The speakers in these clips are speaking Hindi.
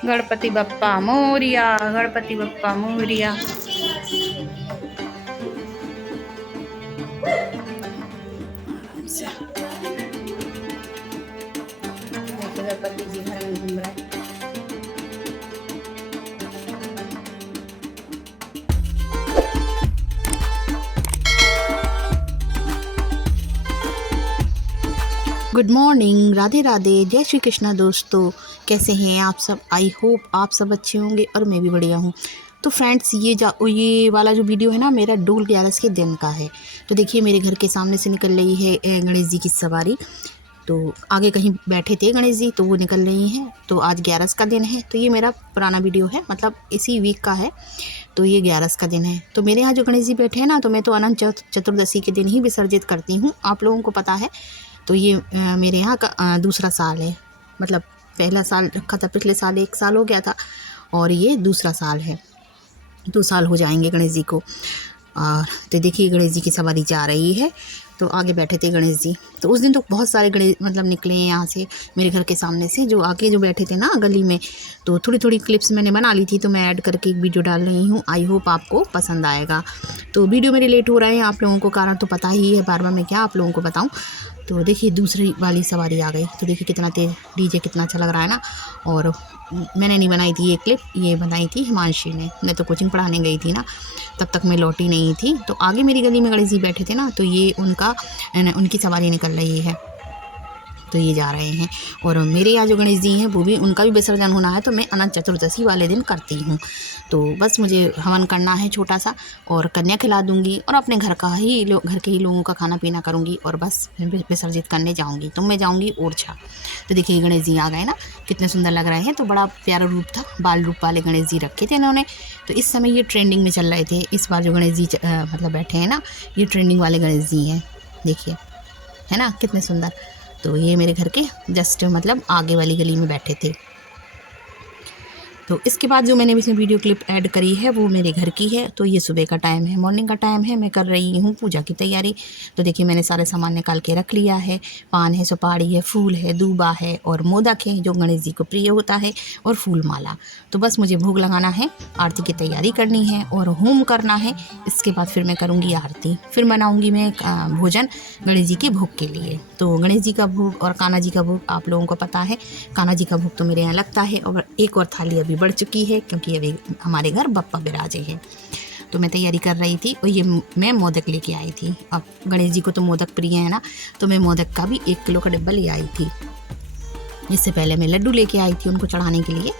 गणपति बप्पा मोरिया, गणपति बप्पा मोरिया। गणपति जी घर में घूम रहे हैं। गुड मॉर्निंग, राधे राधे, जय श्री कृष्णा दोस्तों। कैसे हैं आप सब? आई होप आप सब अच्छे होंगे और मैं भी बढ़िया हूँ। तो फ्रेंड्स, ये वाला जो वीडियो है ना, मेरा डोल 11 के दिन का है। तो देखिए मेरे घर के सामने से निकल रही है गणेश जी की सवारी। तो आगे कहीं बैठे थे गणेश जी, तो वो निकल रही हैं। तो आज 11 का दिन है। तो ये मेरा पुराना वीडियो है, मतलब इसी वीक का है। तो ये 11 का दिन है। तो मेरे यहाँ जो गणेश जी बैठे हैं ना, तो मैं तो अनंत चतुर्दशी के दिन ही विसर्जित करती हूँ, आप लोगों को पता है। तो ये मेरे यहाँ का दूसरा साल है। मतलब पहला साल रखा था, पिछले साल 1 साल हो गया था, और ये दूसरा साल है। 2 साल हो जाएंगे गणेश जी को। और तो देखिए गणेश जी की सवारी जा रही है। तो आगे बैठे थे गणेश जी। तो उस दिन तो बहुत सारे गणेश मतलब निकले हैं यहाँ से, मेरे घर के सामने से, जो आगे जो बैठे थे ना गली में। तो थोड़ी थोड़ी क्लिप्स मैंने बना ली थी, तो मैं ऐड करके एक वीडियो डाल रही हूँ। आई होप आपको पसंद आएगा। तो वीडियो मेरे लेट हो रहे हैं, आप लोगों को कारण तो पता ही है, बार बार मैं क्या आप लोगों को बताऊँ। तो देखिए दूसरी वाली सवारी आ गई। तो देखिए कितना तेज डीजे, कितना अच्छा लग रहा है ना। और मैंने नहीं बनाई थी ये क्लिप, ये बनाई थी हिमांशी ने। मैं तो कोचिंग पढ़ाने गई थी ना, तब तक मैं लौटी नहीं थी। तो आगे मेरी गली में गणेश जी बैठे थे ना, तो ये उनकी सवारी निकल रही है। तो ये जा रहे हैं। और मेरे यहाँ जो गणेश जी हैं, वो भी, उनका भी विसर्जन होना है। तो मैं अनंत चतुर्दशी वाले दिन करती हूँ। तो बस मुझे हवन करना है छोटा सा, और कन्या खिला दूँगी, और अपने घर के ही लोगों का खाना पीना करूँगी, और बस विसर्जित करने जाऊँगी। तो मैं जाऊँगी ओरछा। तो देखिए गणेश जी आ गए ना, कितने सुंदर लग रहे हैं। तो बड़ा प्यारा रूप था, बाल रूप वाले गणेश जी रखे थे इन्होंने। तो इस समय ये ट्रेंडिंग में चल रहे थे। इस बार जो गणेश जी मतलब बैठे हैं ना, ये ट्रेंडिंग वाले गणेश जी हैं। देखिए, है ना कितने सुंदर। तो ये मेरे घर के जस्ट मतलब आगे वाली गली में बैठे थे। तो इसके बाद जो मैंने इसमें वीडियो क्लिप ऐड करी है, वो मेरे घर की है। तो ये सुबह का टाइम है, मॉर्निंग का टाइम है। मैं कर रही हूँ पूजा की तैयारी। तो देखिए मैंने सारे सामान निकाल के रख लिया है। पान है, सुपारी है, फूल है, दूबा है, और मोदक है जो गणेश जी को प्रिय होता है, और फूल माला। तो बस मुझे भोग लगाना है, आरती की तैयारी करनी है, और होम करना है। इसके बाद फिर मैं करूँगी आरती, फिर बनाऊँगी मैं भोजन गणेश जी के भोग के लिए। तो गणेश जी का भोग और कान्हा जी का भोग आप लोगों को पता है। कान्हा जी का भोग तो मेरे यहाँ लगता है, और एक और थाली अभी बढ़ चुकी है, क्योंकि अभी हमारे घर बप्पा विराजे हैं। तो मैं तैयारी कर रही थी, और ये मैं मोदक लेके आई थी। अब गणेश जी को तो मोदक प्रिय है ना, तो मैं मोदक का भी 1 किलो का डिब्बा ले आई थी। इससे पहले मैं लड्डू लेके आई थी उनको चढ़ाने के लिए।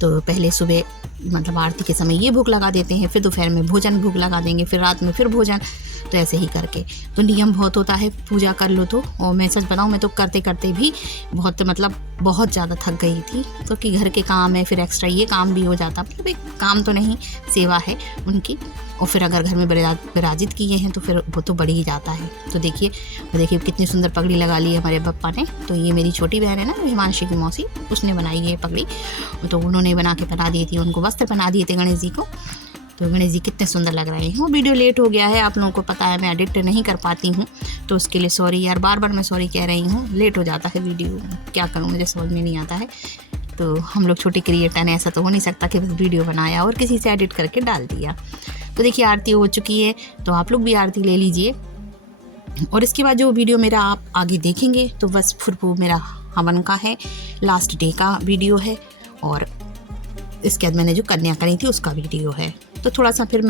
तो पहले सुबह मतलब आरती के समय ये भोग लगा देते हैं, फिर दोपहर में भोजन भोग लगा देंगे, फिर रात में फिर भोजन। तो ऐसे ही करके तो नियम बहुत होता है, पूजा कर लो तो। और मैं सच बताऊँ, मैं तो करते करते भी बहुत ज़्यादा थक गई थी, क्योंकि घर के काम है, फिर एक्स्ट्रा ये काम भी हो जाता। मतलब एक काम तो नहीं, सेवा है उनकी। और फिर अगर घर में विराजित किए हैं, तो फिर वो तो बढ़ ही जाता है। तो देखिए कितनी सुंदर पगड़ी लगा ली है हमारे बप्पा ने। तो ये मेरी छोटी बहन है ना, हिमांशी की मौसी, उसने बनाई है पगड़ी। तो उन्होंने बना के पहना दी थी, उनको वस्त्र पहना दिए थे गणेश जी को। तो गणेश जी कितने सुंदर लग रहे हैं। वो वीडियो लेट हो गया है, आप लोगों को पता है, मैं एडिट नहीं कर पाती हूँ। तो उसके लिए सॉरी यार, बार बार मैं सॉरी कह रही हूँ। लेट हो जाता है वीडियो, क्या करूँ, मुझे समझ में नहीं आता है। तो हम लोग छोटे क्रिएटर हैं, ऐसा तो हो नहीं सकता कि वीडियो बनाया और किसी से एडिट करके डाल दिया। तो देखिए आरती हो चुकी है, तो आप लोग भी आरती ले लीजिए। और इसके बाद जो वीडियो मेरा आप आगे देखेंगे, तो बस फिर वो मेरा हवन का है, लास्ट डे का वीडियो है। और इसके बाद मैंने जो कन्या करी थी उसका वीडियो है। तो थोड़ा सा फिर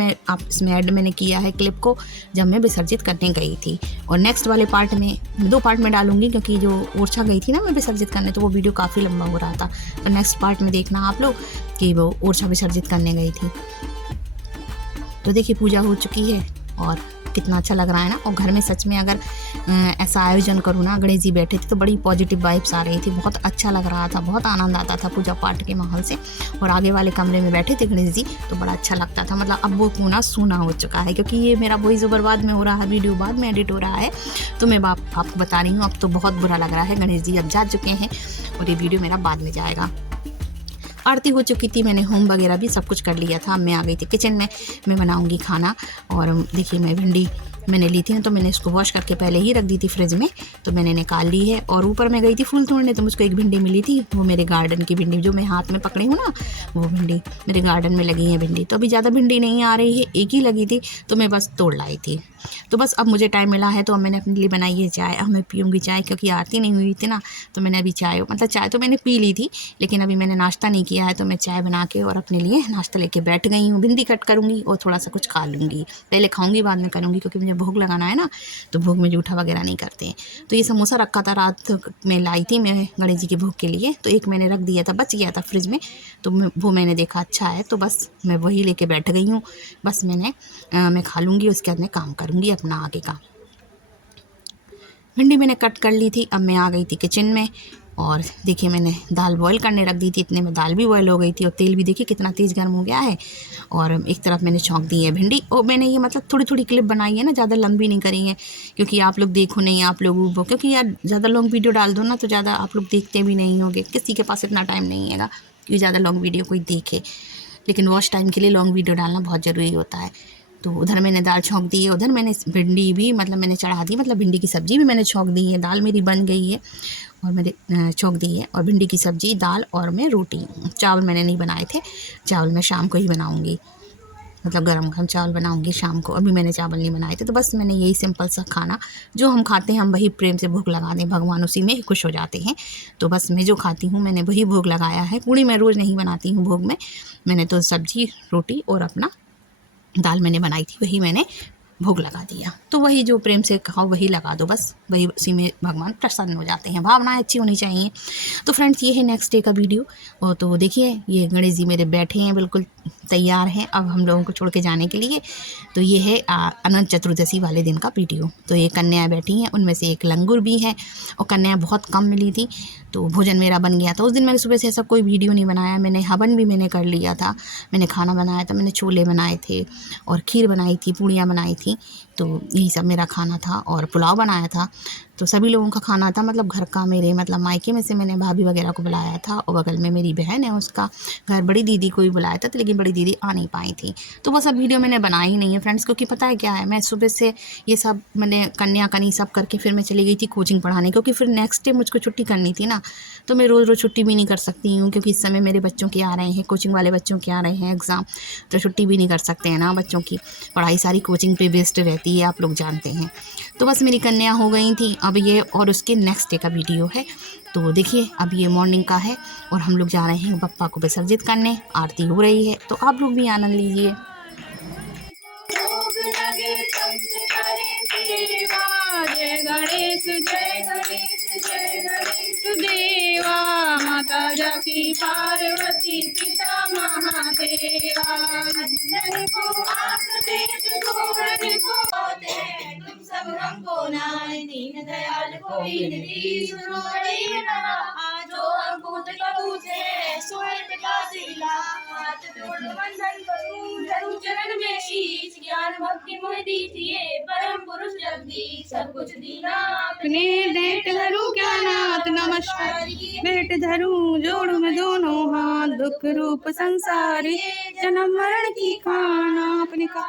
इसमें ऐड मैंने किया है क्लिप को, जब मैं विसर्जित करने गई थी। और नेक्स्ट वाले पार्ट में 2 पार्ट में डालूंगी, क्योंकि जो ओरछा गई थी ना मैं विसर्जित करने, तो वो वीडियो काफ़ी लंबा हो रहा था। तो नेक्स्ट पार्ट में देखना आप लोग कि वो ओरछा विसर्जित करने गई थी। तो देखिए पूजा हो चुकी है, और कितना अच्छा लग रहा है ना। और घर में सच में अगर ऐसा आयोजन करूँ ना, गणेश जी बैठे थे, तो बड़ी पॉजिटिव वाइब्स आ रही थी, बहुत अच्छा लग रहा था, बहुत आनंद आता था पूजा पाठ के माहौल से। और आगे वाले कमरे में बैठे थे गणेश जी, तो बड़ा अच्छा लगता था। मतलब अब वो कोना सूना हो चुका है, क्योंकि ये मेरा वॉइस ओवर बाद में हो रहा है, वीडियो बाद में एडिट हो रहा है। तो मैं आपको बता रही हूँ, अब तो बहुत बुरा लग रहा है। गणेश जी अब जा चुके हैं, और ये वीडियो मेरा बाद में जाएगा। आरती हो चुकी थी, मैंने होम वगैरह भी सब कुछ कर लिया था। मैं आ गई थी किचन में, मैं बनाऊंगी खाना। और देखिए मैं भिंडी मैंने ली थी ना, तो मैंने इसको वॉश करके पहले ही रख दी थी फ्रिज में, तो मैंने निकाल ली है। और ऊपर मैं गई थी फूल तोड़ने, तो मुझको एक भिंडी मिली थी, वो मेरे गार्डन की भिंडी जो मैं हाथ में पकड़ी हूँ ना, वो भिंडी मेरे गार्डन में लगी है भिंडी। तो अभी ज़्यादा भिंडी नहीं आ रही है, एक ही लगी थी, तो मैं बस तोड़ लाई थी। तो बस अब मुझे टाइम मिला है, तो अब मैंने अपने लिए बनाई है चाय। अब मैं पीऊँगी चाय, क्योंकि आरती नहीं हुई थी ना, तो मैंने अभी चाय तो मैंने पी ली थी, लेकिन अभी मैंने नाश्ता नहीं किया है, तो मैं चाय बना के और अपने लिए नाश्ता लेके बैठ गई हूँ। भिंडी कट करूँगी और थोड़ा सा कुछ खा लूँगी, पहले खाऊँगी बाद में करूँगी, क्योंकि मुझे भोग लगाना है ना, तो भोग में जूठा वगैरह नहीं करते हैं। तो ये समोसा रखा था, रात में लाई थी मैं गणेश जी के भोग के लिए, तो एक मैंने रख दिया था, बच गया था फ्रिज में, तो वो मैंने देखा अच्छा है, तो बस मैं वही लेके बैठ गई हूँ। बस मैं खा लूँगी, उसके बाद मैं काम करूँगी अपना आगे का। भिंडी मैंने कट कर ली थी। अब मैं आ गई थी किचन में, और देखिए मैंने दाल बॉईल करने रख दी थी, इतने में दाल भी बॉईल हो गई थी, और तेल भी देखिए कितना तेज़ गर्म हो गया है। और एक तरफ मैंने छौंक दी है भिंडी, और मैंने ये मतलब थोड़ी थोड़ी क्लिप बनाई है ना, ज़्यादा लंबी नहीं करी है, क्योंकि आप लोग देखो नहीं, आप लोग क्योंकि यार ज़्यादा लॉन्ग वीडियो डाल दो ना, तो ज़्यादा आप लोग देखते भी नहीं होंगे, किसी के पास इतना टाइम नहीं है कि ज़्यादा लॉन्ग वीडियो कोई देखे, लेकिन वॉच टाइम के लिए लॉन्ग वीडियो डालना बहुत ज़रूरी होता है। तो उधर मैंने दाल छौंक दी है, उधर मैंने भिंडी भी मतलब मैंने चढ़ा दी, मतलब भिंडी की सब्ज़ी भी मैंने छौंक दी है, दाल मेरी बन गई है और मैंने छौंक दी है। और भिंडी की सब्ज़ी, दाल और मैं रोटी, चावल मैंने नहीं बनाए थे, चावल मैं शाम को ही बनाऊँगी, मतलब गरम गरम चावल बनाऊँगी शाम को, अभी मैंने चावल नहीं बनाए थे। तो बस मैंने यही सिंपल सा खाना जो हम खाते हैं, हम वही प्रेम से भोग लगा दें, भगवान उसी में खुश हो जाते हैं। तो बस मैं जो खाती हूँ मैंने वही भोग लगाया है, पूड़ी मैं रोज़ नहीं बनाती हूँ भोग में, मैंने तो सब्ज़ी, रोटी और अपना दाल मैंने बनाई थी, वही मैंने भोग लगा दिया। तो वही जो प्रेम से खाओ वही लगा दो, बस वही, उसी में भगवान प्रसन्न हो जाते हैं, भावनाएं अच्छी होनी चाहिए। तो फ्रेंड्स ये है नेक्स्ट डे का वीडियो। और तो देखिए ये गणेश जी मेरे बैठे हैं, बिल्कुल तैयार हैं अब हम लोगों को छोड़ के जाने के लिए। तो ये है अनंत चतुर्दशी वाले दिन का वीडियो। तो ये कन्याएँ बैठी हैं, उनमें से एक लंगूर भी है, और कन्याएँ बहुत कम मिली थी, तो भोजन मेरा बन गया था। उस दिन मैंने सुबह से ऐसा कोई वीडियो नहीं बनाया, मैंने हवन भी मैंने कर लिया था, मैंने खाना बनाया था, मैंने छोले बनाए थे और खीर बनाई थी, पूड़ियाँ बनाई थी, तो यही सब मेरा खाना था। और पुलाव बनाया था, तो सभी लोगों का खाना था, मतलब घर का, मेरे मतलब मायके में से मैंने भाभी वगैरह को बुलाया था, और बगल में मेरी बहन है उसका घर, बड़ी दीदी को भी बुलाया था, तो लेकिन बड़ी दीदी आ नहीं पाई थी। तो वो सब वीडियो मैंने बनाई ही नहीं है फ्रेंड्स, क्योंकि पता है क्या है, मैं सुबह से ये सब मैंने कन्या कनी सब करके फिर मैं चली गई थी कोचिंग पढ़ाने, क्योंकि फिर नेक्स्ट डे मुझको छुट्टी करनी थी ना, तो मैं रोज़ रोज़ छुट्टी भी नहीं कर सकती हूँ, क्योंकि इस समय मेरे बच्चों के आ रहे हैं, कोचिंग वाले बच्चों के आ रहे हैं एग्ज़ाम, तो छुट्टी भी नहीं कर सकते हैं ना, बच्चों की पढ़ाई सारी कोचिंग पे बेस्ड रहती है, आप लोग जानते हैं। तो बस मेरी कन्या हो गई थी, अब ये और उसके नेक्स्ट डे का वीडियो है। तो देखिए अब ये मॉर्निंग का है, और हम लोग जा रहे हैं बप्पा को विसर्जित करने, आरती हो रही है, तो आप लोग भी आनंद लीजिए। जय गणेश जय गणेश जय गणेश देवा, माता जाकी पार्वती पिता महादेवा, को तुम सब हमको नाय, दीन दयाल कोई नहीं जो हम पूत कबूते स्वर्ग का दिला, हाथ जोड़ वंदन करूं धरूं चरण में शीश, ज्ञान भक्ति मोह दीजिए परम पुरुष जगदीश, सब कुछ दीना आपने भेंट धरूं क्या नाथ नमस्कार, भेंट धरूं जोड़ूं मैं दोनों हाथ, दुख रूप संसारी जन्म मरण की खाना अपने का।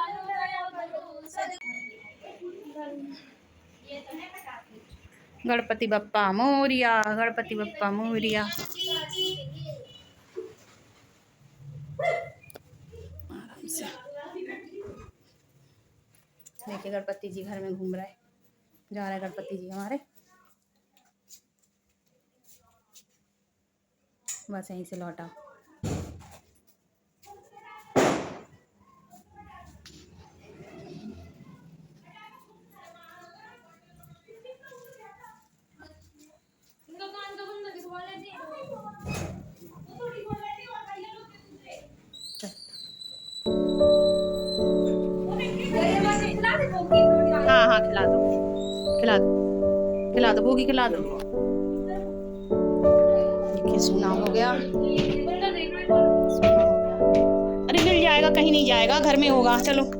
गणपति बप्पा मोरिया, गणपति बप्पा मोरिया। आराम से देखिए गणपति जी घर में घूम रहे, जा रहे गणपति जी हमारे, बस यहीं से लौटा। हाँ हाँ खिला दो, खिला दो, खिला दो, भोगी खिला दो। देखिए सुना हो गया, अरे मिल जाएगा, कहीं नहीं जाएगा, घर में होगा। चलो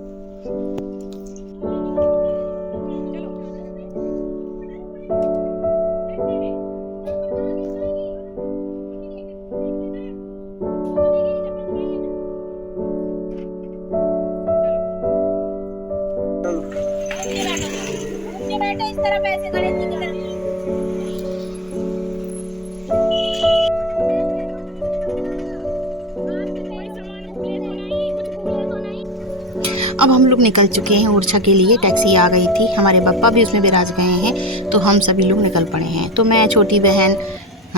हम लोग निकल चुके हैं ओरछा के लिए। टैक्सी आ गई थी, हमारे पापा भी उसमें बिराज गए हैं, तो हम सभी लोग निकल पड़े हैं। तो मैं, छोटी बहन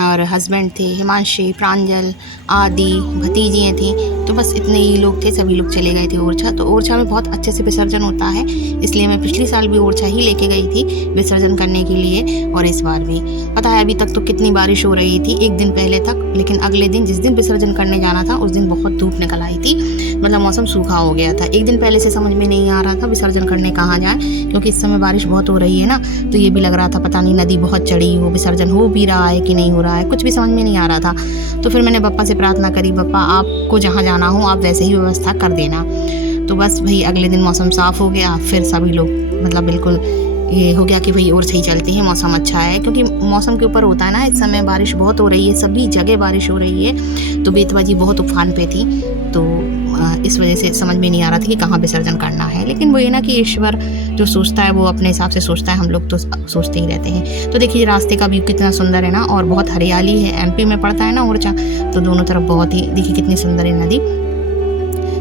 और हस्बैंड थे, हिमांशी, प्रांजल, आदि भतीजियाँ थी, तो बस इतने ही लोग थे। सभी लोग चले गए थे ओरछा। तो ओरछा में बहुत अच्छे से विसर्जन होता है, इसलिए मैं पिछली साल भी ओरछा ही लेके गई थी विसर्जन करने के लिए, और इस बार भी। पता है अभी तक तो कितनी बारिश हो रही थी एक दिन पहले तक, लेकिन अगले दिन जिस दिन विसर्जन करने जाना था उस दिन बहुत धूप निकल आई थी, मतलब मौसम सूखा हो गया था। एक दिन पहले से समझ में नहीं आ रहा था विसर्जन करने कहाँ जाए, क्योंकि इस समय बारिश बहुत हो रही है ना, तो ये भी लग रहा था पता नहीं नदी बहुत चढ़ी हो, विसर्जन हो भी रहा है कि नहीं हो रहा है, कुछ भी समझ में नहीं आ रहा था। तो फिर मैंने पापा से प्रार्थना करी, पापा आपको जहाँ जाना हो आप वैसे ही व्यवस्था कर देना। तो बस भाई अगले दिन मौसम साफ़ हो गया, फिर सभी लोग मतलब बिल्कुल ये हो गया कि भाई और सही चलते हैं, मौसम अच्छा है, क्योंकि मौसम के ऊपर होता है ना। इस समय बारिश बहुत हो रही है, सभी जगह बारिश हो रही है, तो बेतवा जी बहुत उफान पे थी, तो इस वजह से समझ में नहीं आ रहा था कि कहाँ विसर्जन करना है। लेकिन वो ये ना कि ईश्वर जो सोचता है वो अपने हिसाब से सोचता है, हम लोग तो सोचते ही रहते हैं। तो देखिए रास्ते का व्यू कितना सुंदर है ना, और बहुत हरियाली है। एमपी में पड़ता है ना ओरछा, तो दोनों तरफ बहुत ही, देखिए कितनी सुंदर है नदी,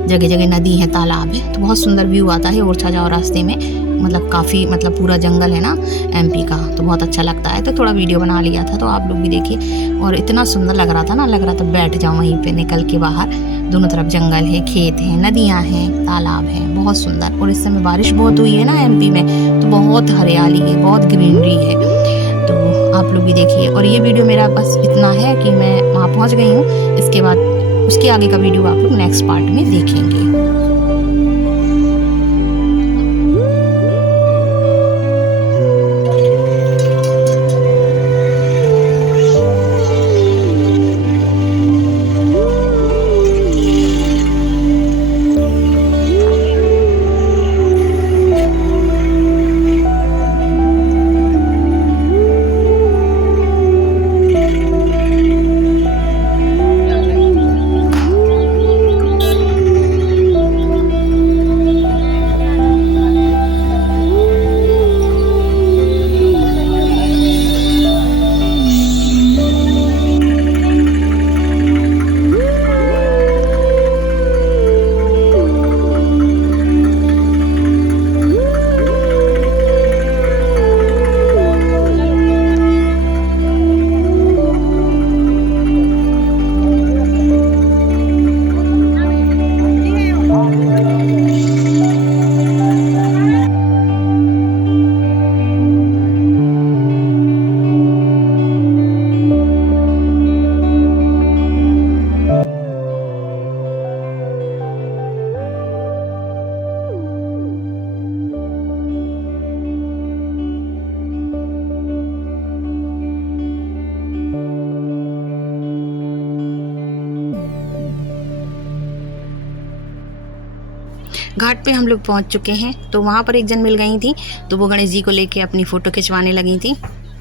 जगह जगह नदी है, तालाब है, तो बहुत सुंदर व्यू आता है ओरछा जाओ रास्ते में। मतलब काफ़ी, मतलब पूरा जंगल है ना एमपी का, तो बहुत अच्छा लगता है। तो थोड़ा वीडियो बना लिया था, तो आप लोग भी देखिए, और इतना सुंदर लग रहा था ना, लग रहा था बैठ जाऊँ वहीं पे निकल के बाहर। दोनों तरफ जंगल है, खेत हैं, नदियाँ हैं, तालाब है, बहुत सुंदर। और इस समय बारिश बहुत हुई है ना एमपी में, तो बहुत हरियाली है, बहुत ग्रीनरी है, तो आप लोग भी देखिए। और ये वीडियो मेरा बस इतना है कि मैं वहाँ पहुँच गई हूँ, इसके बाद उसके आगे का वीडियो आप लोग नेक्स्ट पार्ट में देखेंगे। घाट पे हम लोग पहुंच चुके हैं, तो वहाँ पर एक जन मिल गई थी, तो वो गणेश जी को लेके अपनी फ़ोटो खिंचवाने लगी थी,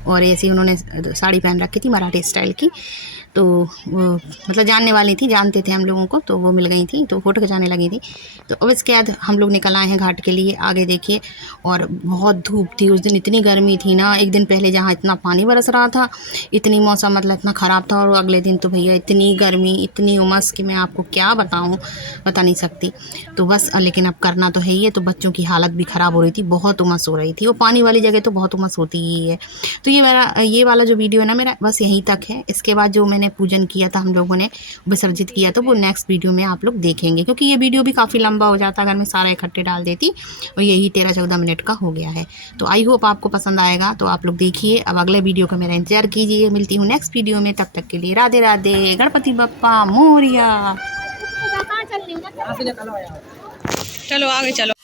और ऐसे ही उन्होंने साड़ी पहन रखी थी मराठी स्टाइल की, तो वो मतलब जानने वाली थी, जानते थे हम लोगों को, तो वो मिल गई थी, तो फ़ोटो खिंचाने लगी थी। तो अब इसके बाद हम लोग निकल आए हैं घाट के लिए। आगे देखिए, और बहुत धूप थी उस दिन, इतनी गर्मी थी ना। एक दिन पहले जहाँ इतना पानी बरस रहा था, इतनी मौसम मतलब इतना ख़राब था, और अगले दिन तो भैया इतनी गर्मी, इतनी उमस कि मैं आपको क्या बताऊँ, बता नहीं सकती। तो बस लेकिन अब करना तो है ही है, तो बच्चों की हालत भी ख़राब हो रही थी, बहुत उमस हो रही थी। वो पानी वाली जगह तो बहुत उमस होती ही है। तो ये वाला जो वीडियो है ना मेरा, बस यहीं तक है। इसके बाद जो मैंने पूजन किया था, हम लोगों ने विसर्जित किया, तो वो नेक्स्ट वीडियो में आप लोग देखेंगे, क्योंकि ये वीडियो भी काफ़ी लंबा हो जाता अगर मैं सारा इकट्ठे डाल देती, और यही 13-14 मिनट का हो गया है। तो आई होप आपको पसंद आएगा, तो आप लोग देखिए। अब अगले वीडियो का मेरा इंतजार कीजिए। मिलती हूँ नेक्स्ट वीडियो में, तब तक के लिए राधे राधे, गणपति बप्पा मोरिया। चलो आगे चलो।